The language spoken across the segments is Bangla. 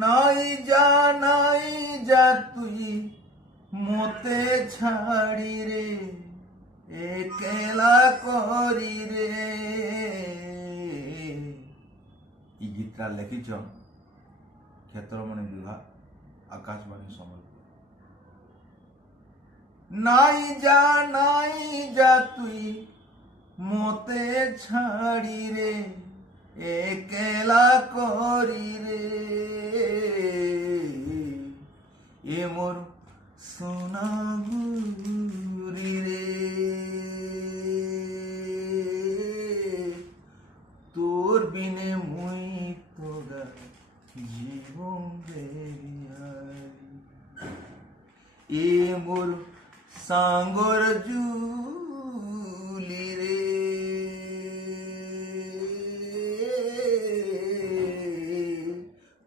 নাই যা তুই মতে ছাড়ি রে একেলা করি রে। এই গীতটা লেখিছ ক্ষেত্রমণি বিভা, আকাশবাণী সম্বলপুর। নাই যা তুই মতে ছাড়ি রে একেলা করি রে। এ মোর সোনাগুরি রে, তোর বিনে মুই তোরা জীবন দেরিয়ারি। এ মোর সাঙ্গর জুলি রে,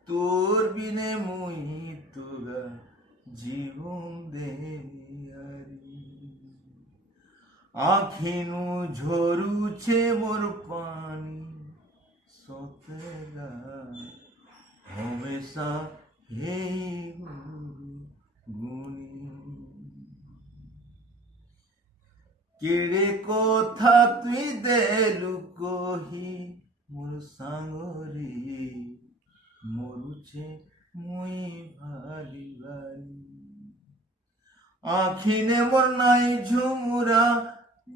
তোর বিনে মুই তোরা জীবন দেরিয়ারি। আখিনু ঝরুছে মোর পানি সতেলা হমেশা হেই গুনি। কেড়ে কথা তুই দেলু কহি মোর সাঙ্গরে মরুছে মুই ভালি ভালি। আখিনে মোর নাই ঝুমুরা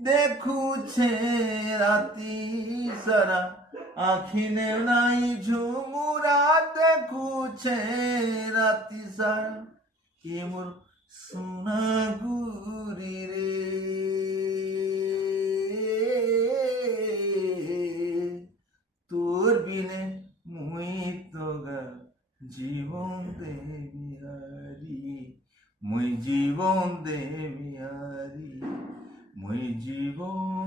দেখুছে রাতি সারা, আখিনে নাই ঝুমুরা দেখুছে রাতি সারা। কে মোর সোনা গুরি রে, তোর বিনে মুই তোগা জীবন দেবিহারি, মুই জীবন দেবিহারি, মুই জীবন